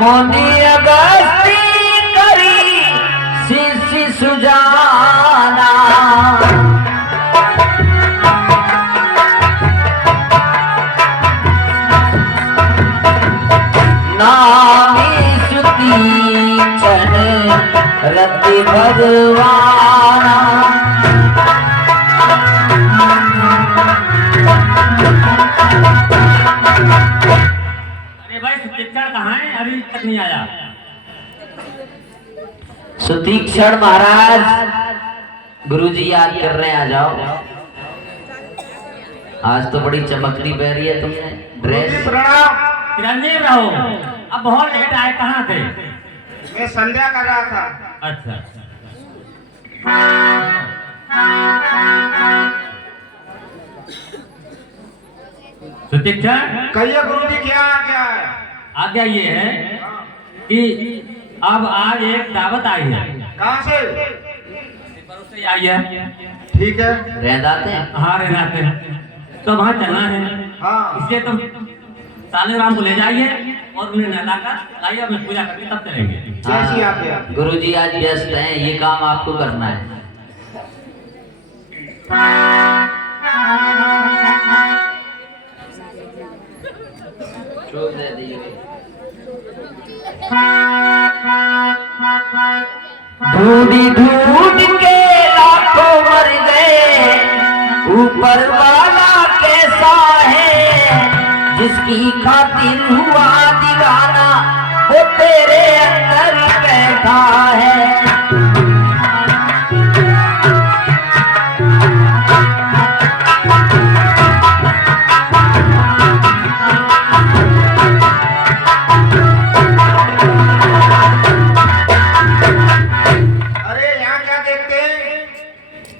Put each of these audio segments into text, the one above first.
मोनी अगस्ती करी शिशि सुजाना नामी सुती चन रति भगवाना। अरे भाई सुतीक्षण कहाँ है? अभी तक नहीं आया। सुतीक्षण महाराज गुरुजी याद कर रहे हैं, आ जाओ। आज तो बड़ी चमकती पहनी है तुमने ड्रेस। चिरंजीव रहो। अब बहुत लेट आए, कहाँ थे? मैं संध्या कर रहा था। अच्छा। सुतीक्षण कहिए गुरुजी क्या क्या है? आज्ञा ये है कि अब आज एक दावत आई है। कहाँ से? से आई है। ठीक है। रहदाते हैं। हाँ रहते हैं, तो वहाँ चलना है। हाँ। इसलिए तुम सालिग्राम को ले जाइए और उन्हें नहलाकर लाइए, अपनी पूजा करके तब चलेंगे। जैसी आज्ञा। गुरुजी आज व्यस्त हैं, ये काम आपको करना है। चोट दे दीजिए। ढूंढी ढूंढ के लाखों मर गए, ऊपर वाला कैसा है? जिसकी खातिर हुआ दीवाना वो तेरे अंदर बैठा है।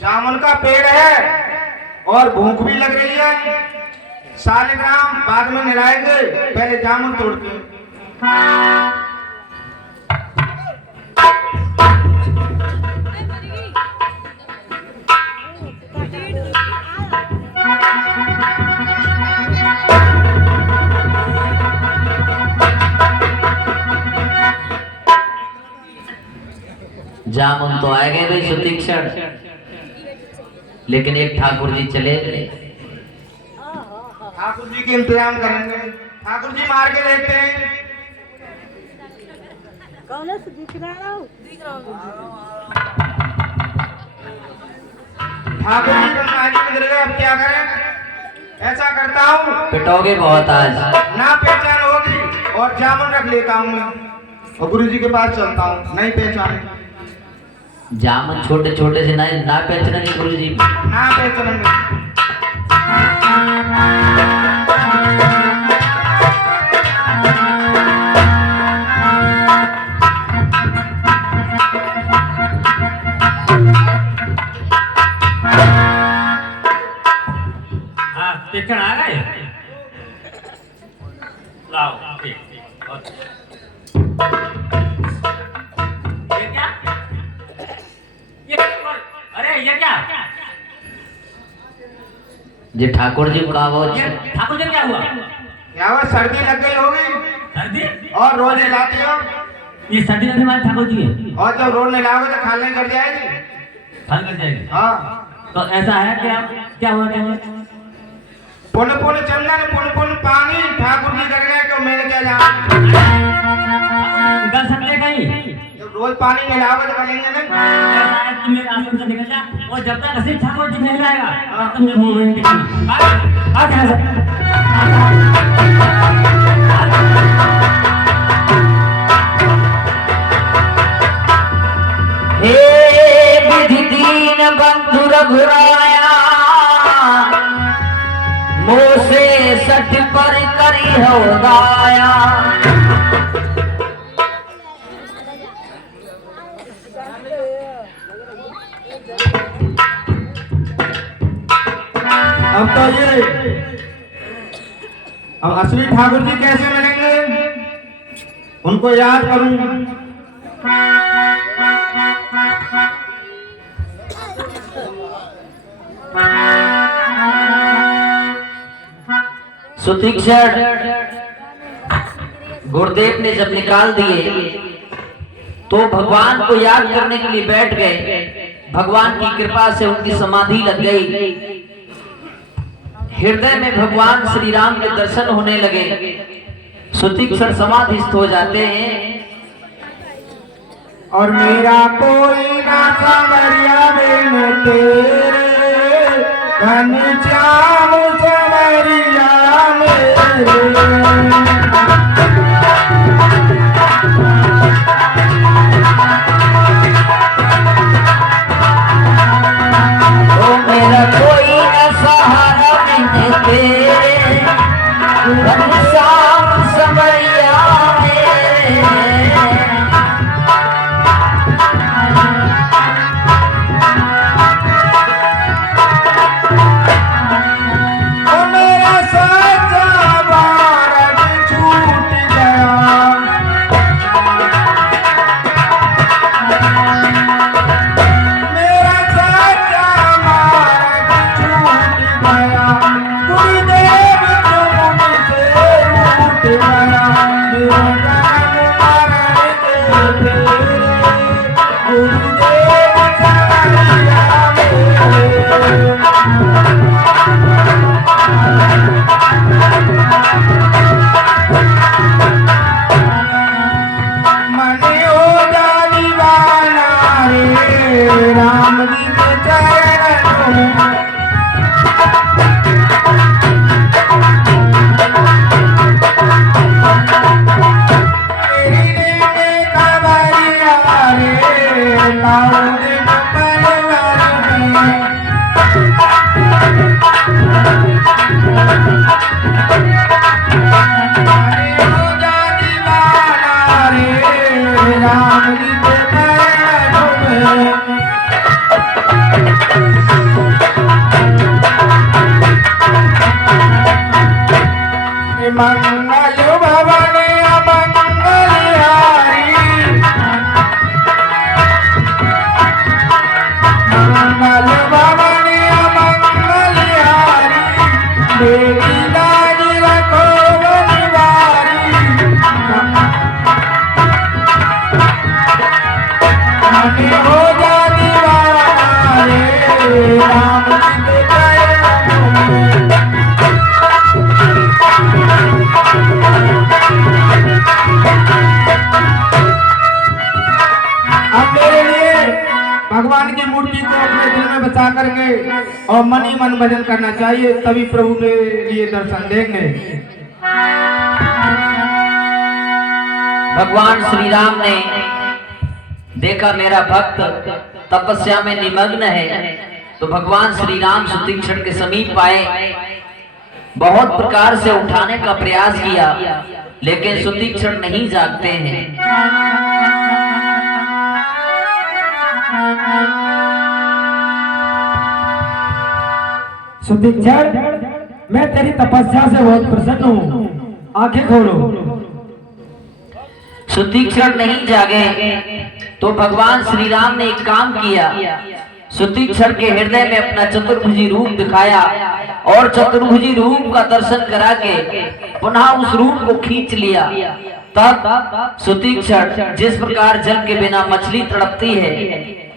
जामुन का पेड़ है और भूख भी लग रही है। सालिग्राम बाद में नहलाएंगे, पहले जामुन तोड़ते हैं। जामुन तो आ गए भाई सुतीक्षण, लेकिन एक ठाकुर जी चले गए। ठाकुर जी के इंतजाम करेंगे। ठाकुर जी मार के देखते हैं। कौन है? दिख रहा हूँ। ठाकुर जी को मार के गिर गए, अब क्या करें? ऐसा करता हूँ, पिटोगे बहुत आज। ना पहचान होगी और जामुन रख लेता हूँ मैं और गुरु जी के पास चलता हूँ। नहीं पहचाने जामुन छोटे छोटे से ना पहचानेंगे गुरु जी। ना पहचानेंगे। हाँ सुतीक्षण आ गए। लाओ ठीक। ये क्या? अरे ये क्या? जी ठाकुर जी का वो ये ठाकुर जी क्या हुआ? क्या हुआ? सर्दी लग गई होगी सर्दी? और रोज नहलाती हो। ये सर्दी में हमारे ठाकुर जी है। और जब रोज नहलाओगे तो खाल नहीं कर जाएगी। फल कर जाएगी। हाँ। तो ऐसा है क्या? क्या हुआ? क्या हुआ? पुन पुन चंदन पुन पुन पानी, ठाकुर जी कर गए तो मैंने क्या जाना। गल सकते कहीं? जब रोज पानी नहलाओगे तो गलेंगे नहीं। ऐसा है तुम मेरे आश्रम से निकल जा, और जब तक रसीद ठाकुर जी नहीं लाएगा तब तुम मेरे मुंह में नहीं दिखाना। आ कहाँ से? हे विधि दीन बंधु रघुराया, मोसे सठ पर करी हो दाया। अब तो ये अब असली ठाकुर जी कैसे मिलेंगे? उनको याद करूं। सुतीक्षण गुरुदेव ने जब निकाल दिए तो भगवान को याद करने के लिए बैठ गए। भगवान की कृपा से उनकी समाधि लग गई। हृदय में भगवान श्री राम के दर्शन होने लगे। सुतीक्षण समाधिस्थ हो जाते हैं। और मेरा कोई ना संवरिया बिन तेरे, घनश्याम संवरिया मेरे। मेरा कोई न सहारा बिन तेरे, घनश्याम संवरिया मेरे। मेरा सच्चा भारत छूट गया, मेरा सच्चा भारत छूट गया। गुरुदेव तुमसे रूठ गया, मेरा जन्म मरण के तेरे, गुरुदेव संवरिया मेरे। मने हो जा दीवाना रे, राम जी के चरणों में। तेरी ने खबरिया रे, लाओ दिन परवर में। मने हो जा दीवाना रे, राम जी के चरणों में। मंगल भवन अमंगलहारी, मंगल भवन अमंगलहारी, मेरी लाज रखो बनवारी। मने हो जा दीवाना रे, राम जी के चरणों में। अब मेरे लिए भगवान की मूर्ति को अपने दिल में बचा करके और मन ही मन भजन करना चाहिए, तभी प्रभु मेरे लिए दर्शन देंगे। भगवान श्री राम ने देखा मेरा भक्त तपस्या में निमग्न है, तो भगवान श्री राम सुतीक्षण के समीप आए। बहुत प्रकार से उठाने का प्रयास किया, लेकिन सुतीक्षण नहीं जागते हैं। सुतीक्षण, मैं तेरी तपस्या से बहुत प्रसन्न हूँ, आंखें खोलो। सुतीक्षण नहीं जागे तो भगवान श्री राम ने एक काम किया। सुतीक्षण के हृदय में अपना चतुर्भुजी रूप दिखाया और चतुर्भुजी रूप का दर्शन करा के पुनः उस रूप को खींच लिया। तब सुतीक्षण जिस प्रकार जल के बिना मछली तड़पती है,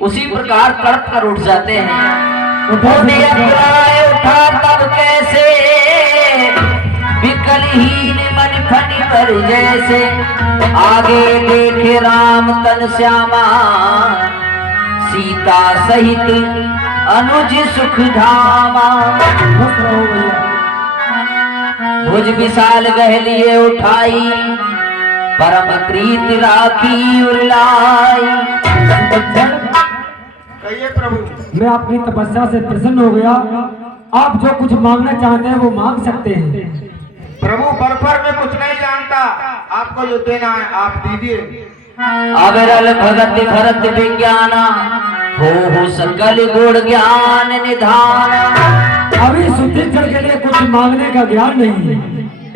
उसी प्रकार तड़प कर उठ जाते हैं। उठा तब कैसे विकलहीन मन फन पर जैसे, आगे देखे राम तन श्यामा, सीता सहित अनुज सुख धामा। भुज विशाल गहलिए उठाई, परम प्रीत राखी उरलाई। कहिए प्रभु। मैं आपकी तपस्या से प्रसन्न हो गया। आप जो कुछ मांगना चाहते हैं वो मांग सकते हैं। प्रभु बर्फर में कुछ नहीं जानता, आपको जो देना है आप दीजिए। अविरल भगत भरत विज्ञाना, हो सकल गुण ज्ञान निधान। अभी सुतीक्षण के लिए कुछ मांगने का ज्ञान नहीं है,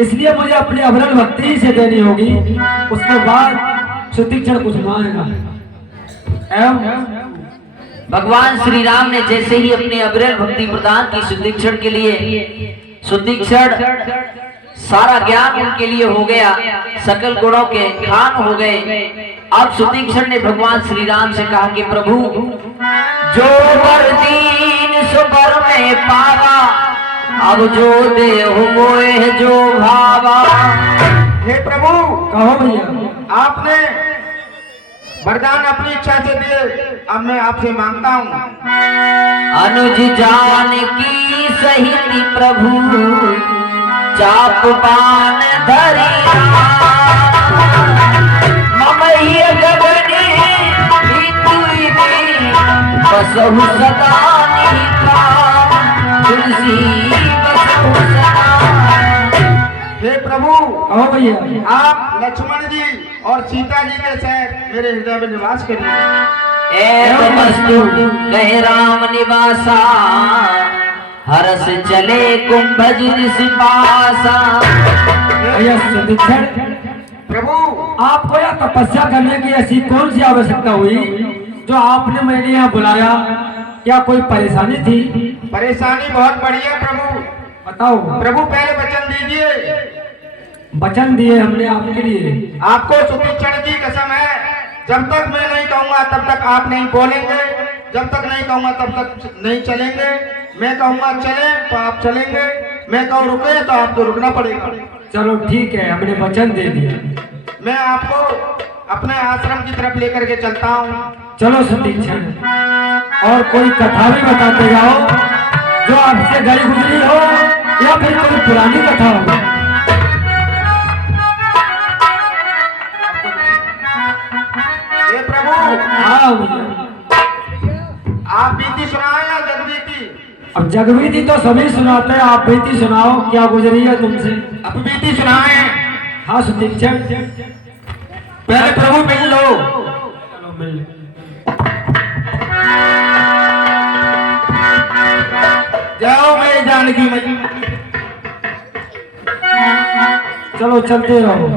इसलिए मुझे अपनी अविरल भक्ति से देनी होगी। उसके बाद सुतीक्षण कुछ मांगेगा। भगवान श्री राम ने जैसे ही अपनी अविरल भक्ति प्रदान की सुतीक्षण के लिए, सुतीक्षण सारा ज्ञान उनके लिए हो गया, सकल गुणों के खान हो गए। अब सुतीक्षण ने भगवान श्री राम से कहा कि प्रभु, जो वर दीन सो वर में पावा, अब जो दे हो मोह जो भावा। हे प्रभु, कहो भैया। आपने वरदान अपनी इच्छा से दिए, अब मैं आपसे मांगता हूँ। अनुज जान की सहित प्रभु, चाप पान धरिया, ममैय गगनी तुई बसहु सदा निहिता, तुलसी बसहु सदा। हे प्रभु, कहो भैया। आप लक्ष्मण जी और सीता जी के साथ मेरे हृदय में निवास करिए। एवं वस्तु कहे राम निवासा, हरस चले कुंभज पासा। भैया सुतीक्षण, प्रभु, आपको यह तपस्या करने की ऐसी कौन सी आवश्यकता हुई जो आपने मेरे यहाँ बुलाया? क्या कोई परेशानी थी? परेशानी बहुत बड़ी है प्रभु। बताओ। प्रभु, पहले वचन दीजिए। वचन दिए हमने आपके लिए। आपको सुतीक्षण की कसम है, जब तक मैं नहीं कहूँगा तब तक आप नहीं बोलेंगे, जब तक नहीं कहूँगा तब तक नहीं चलेंगे। मैं कहूँगा चले तो आप चलेंगे, मैं कहूँ रुके तो आपको रुकना पड़ेगा। चलो ठीक है, हमने वचन दे दिया। मैं आपको अपने आश्रम की तरफ लेकर के चलता हूँ। चलो सुतीक्षण, और कोई कथा भी बताते जाओ जो आपसे गई गुजरी हो, या फिर कोई पुरानी कथा हो। हे प्रभु, हाँ भैया। आप बीती सुनाए या जगबीती? अब जगबीती तो सभी सुनाते हैं, आप बीती सुनाओ, क्या गुजरी है तुमसे? अब बीती सुनाए। हाँ सुतीक्षण, पहले प्रभु मिल लो। चलो मिल। जाओ मैं जानकी मई। चलो चलते रहो।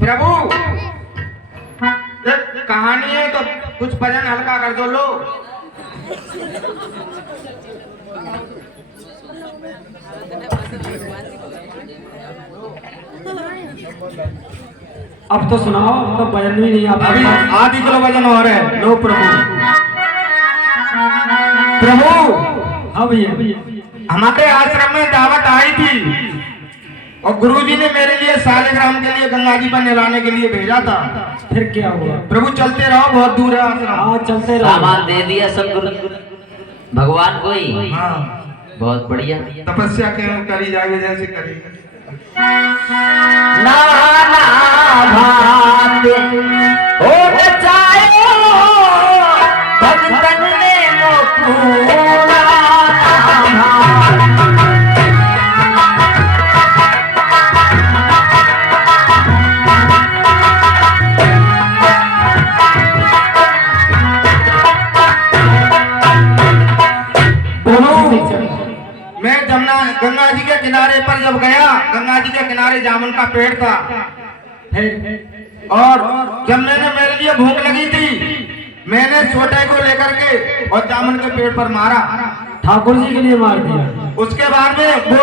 प्रभु, एक कहानी है तो कुछ भजन हल्का कर दो लो। अब तो सुनाओ, अब तो भजन भी नहीं आता। अभी आधी किलो वजन और है। लो प्रभु। प्रभु, हाँ भैया। हमारे आश्रम में दावत आई थी और गुरुजी ने मेरे लिए सालिग्राम के लिए गंगा जी पर नहलाने के लिए भेजा था। फिर क्या हुआ? प्रभु, चलते रहो, बहुत दूर है आश्रम। हाँ चलते रहो। सामान दे दिया सब गुरु भगवान को ही। हाँ, बहुत बढ़िया। तपस्या करी जाएगी जैसे करी। नाना भात हो बचायो, भगतन ने मोकुला मैं जमुना गंगा जी के किनारे पर जब गया, गंगा जी के किनारे जामुन का पेड़ था, और जब मेरे लिए भूख लगी थी, मैंने छोटे को लेकर के और जामुन के पेड़ पर मारा। ठाकुर जी के लिए मार दिया। उसके बाद में वो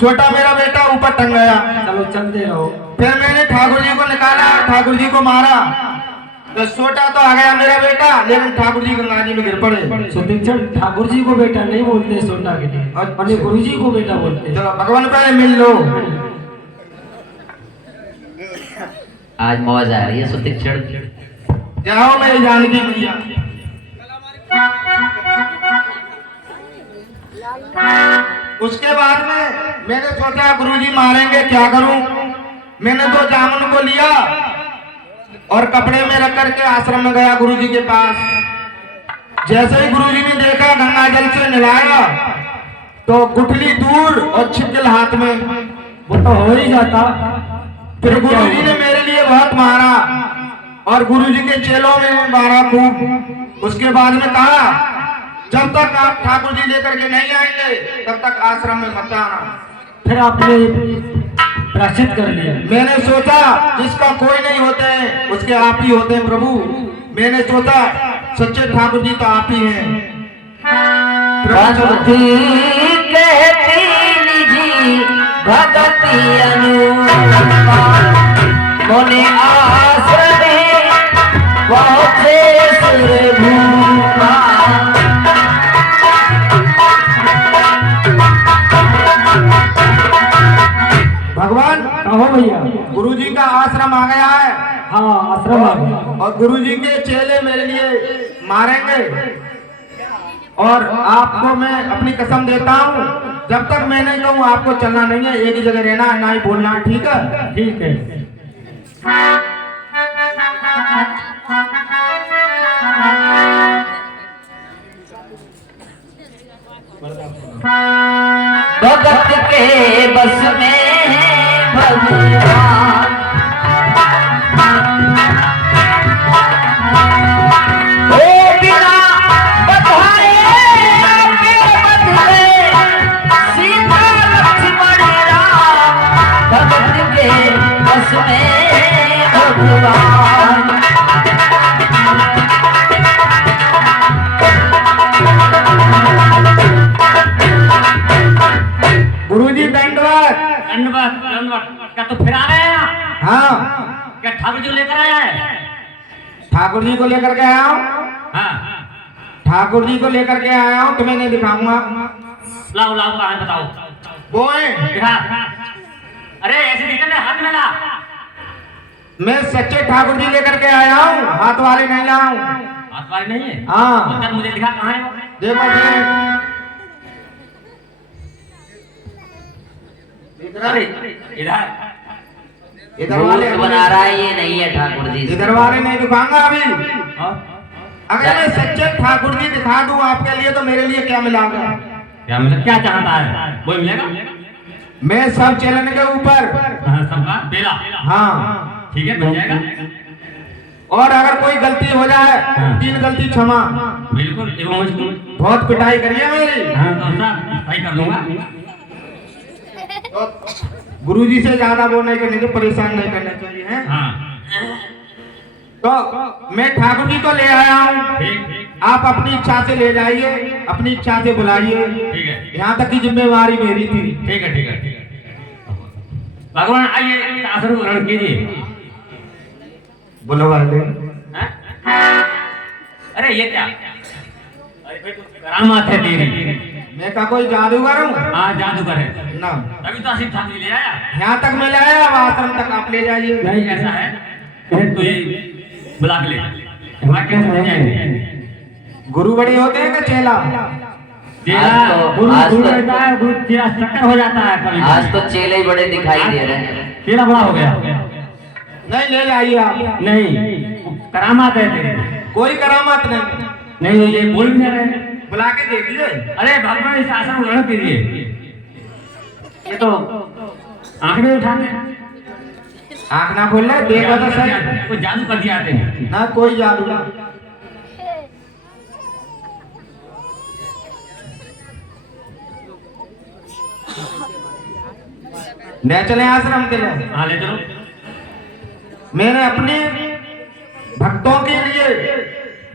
छोटा मेरा बेटा ऊपर टंग गया। चलो चलते रहो। फिर मैंने ठाकुर जी को निकाला, ठाकुर जी को मारा, तो छोटा तो आ गया मेरा बेटा, लेकिन ठाकुर जी गंगा जी में गिर पड़े। सुतीक्षण, ठाकुर जी को बेटा नहीं बोलते छोटा के लिए, अपने गुरु जी को बेटा बोलते। चलो भगवान पहले मिल लो। आज मौज आ रही है सुतीक्षण। जाओ मेरी जानकी मैया। उसके बाद में मैंने सोचा गुरुजी मारेंगे, क्या करूं। मैंने तो जामुन को लिया और कपड़े में रख करके आश्रम में गया गुरुजी के पास। जैसे ही गुरुजी ने देखा गंगा जल से नहलाया, तो गुठली दूर और छिपकल हाथ में। वो तो हो ही जाता। फिर गुरुजी ने मेरे लिए बहुत मारा और गुरुजी के चेलों में मारा खूब। उसके बाद में कहा, जब तक आप ठाकुर जी लेकर के नहीं आएंगे तब तक आश्रम में मत आना। फिर आपने प्रायश्चित कर लिया। मैंने सोचा जिसका कोई नहीं होते हैं उसके आप ही होते हैं प्रभु। मैंने सोचा सच्चे ठाकुर जी तो आप ही हैं। कहती निजी भगति अनुपमा मोने आसरे पहुँचे सुर भूपा। भगवान कहो भैया। गुरुजी का आश्रम आ गया है हाँ आश्रम आ गया। और गुरुजी के चेले मेरे लिए मारेंगे और आपको मैं अपनी कसम देता हूँ जब तक मैं नहीं कहूँ आपको चलना नहीं है, एक ही जगह रहना है, ना ही बोलना है, ठीक है? ठीक है। भगत के बस में है भगवान, ओ बिना बधाए मेरे बदले सीता लक्ष्मण राम। भगत के बस में है भगवान। गुरुजी दंडवत। दंडवत दंडवत। क्या तो फिर आ रहे हैं यहाँ? हाँ क्या ठाकुर जी लेकर आया है? ठाकुर जी को लेकर के आया हूँ, हाँ ठाकुर जी को लेकर के आया हूँ, तुम्हें नहीं दिखाऊंगा। लाओ लाओ कहाँ है बताओ। वो है दिखा। अरे ऐसे दिखा मेरे हाथ में ला। मैं सच्चे ठाकुर जी लेकर के आया हूँ, हाथ वाले नहीं लाया हूँ। हाथ वाले नहीं है? हाँ अंदर मुझे दिखा कहाँ है वो? देखो अरे इधर इधर वाले भूत बना रहा है, ये नहीं है ठाकुर जी। इधर वाले नहीं दिखाऊंगा अभी। और अगर मैं सच्चे ठाकुर जी दिखा दूं आपके लिए तो मेरे लिए क्या मिलेगा? क्या मतलब क्या चाहता है वो मिलेगा? मैं सब चैनल के ऊपर। हाँ, सबका बेला। हाँ ठीक है मिल जाएगा। और अगर कोई गलती हो जाए, 3 गलती क्षमा। बिल्कुल एवं मुझको बहुत पिटाई करिए मेरी। हाँ तो सब सही कर दूंगा। गुरुजी से ज्यादा वो नहीं करने के, परेशान नहीं करना चाहिए हैं। हाँ तो मैं ठाकुर जी को ले आया हूँ, ठीक आप अपनी इच्छा से ले जाइए, अपनी इच्छा से बुलाइए। ठीक है यहाँ तक की जिम्मेवारी मेरी थी। ठीक है ठीक है ठीक है। भगवान आइए आसन ग्रहण कीजिए। बुलवा ले। हैं? अरे ये क्या? अरे भाई तो करामात है तेरी। मैं का कोई जादूगर हूँ? हाँ जादूगर है ना, तभी तो आसिफ ठाकुर ले आया। यहाँ तक मैं ले आया, अब आश्रम तक आप ले जाइए। नहीं ऐसा है तो ये बुला के ले हमारे कैसे हो जाएंगे? गुरु बड़े होते हैं कि चेला? आज तो रहता है गुरु तेरा चक्कर हो जाता है कभी। आज तो चेले ही बड़े दिखाई दे रहे हैं। तेरा बड़ा हो गया। नहीं ले जाइए आप। नहीं करामात है तेरे। कोई करामात नहीं। नहीं ये बोल भी नहीं रहे। बुला के देखिए। अरे भगवान इस आसन ग्रहण कीजिए। ये तो आंख में उठाते हैं। आँख ना खोल ले, देखो तो सही। कोई जादू कर दिया आते हैं। ना कोई जादू ना। ले चले आश्रम के लिए। हाँ ले चलो। मैंने अपने भक्तों के लिए,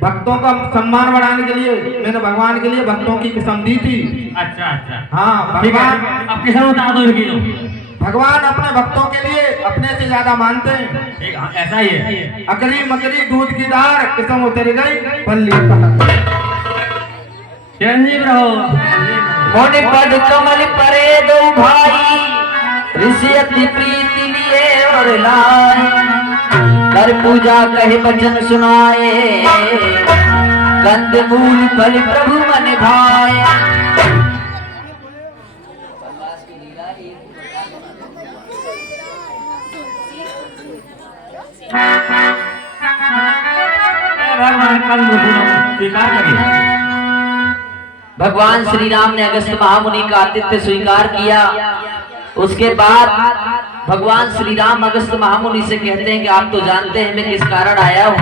भक्तों का सम्मान बढ़ाने के लिए मैंने भगवान के लिए भक्तों की कसम दी थी। अच्छा अच्छा हाँ ठीक भगवान, है। अब किसान बता दो इनकी लो। भगवान अपने भक्तों के लिए अपने से ज्यादा मानते हैं। ठीक हाँ, ऐसा ही है। अकली मकली दूध की धार कसम उतर गई बल्ली। चिरंजीव रहो। मोनि पद कमल परे दो भाई, ऋषि अति प्रीति लिए और लाए। कर पूजा कहे वचन सुनाए, कंद मूल फल प्रभु मन भाए। भगवान कल स्वीकार करिए। भगवान श्री राम ने अगस्त महामुनि का आतिथ्य स्वीकार किया। उसके बाद भगवान श्री राम अगस्त महामुनि से कहते हैं कि आप तो जानते हैं मैं किस कारण आया हूँ।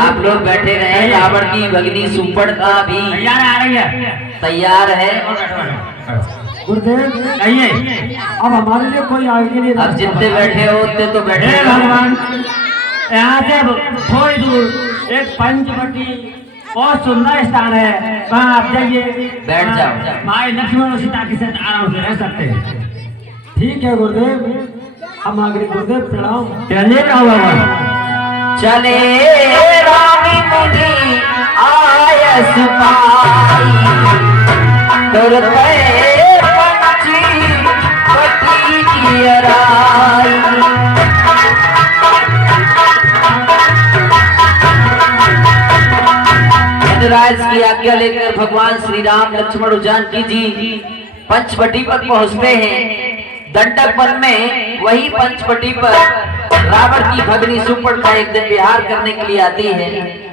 आप लोग बैठे रहे, रावण की भगनी सुपड़ का भी तैयार आ रही है। तैयार है। गुरुदेव आइए। अब हमारे लिए कोई आगे नहीं। अब जितने बैठे हो उतने तो बैठे हे रहो। भगवान यहाँ से थोड़ी दूर एक पंचवटी बहुत सुंदर स्थान है, वहाँ आप जाइए। बैठ जाओ। माए लक्ष्मण और सीता के साथ आराम से रह सकते हैं। ठीक है गुरुदेव, हम आगे गुरुदेव प्रणाम। चलिए ना बाबा। चले राम मुनि आयस पाई, करते पंची पति की अराई। इंद्राज की आज्ञा लेकर भगवान श्री राम लक्ष्मण और जानकी जी पंचवटी पर पहुंचते हैं। दंडक वन में वही पंचवटी पर रावण की भगनी सुपर्णखा एक दिन विहार करने के लिए आती है।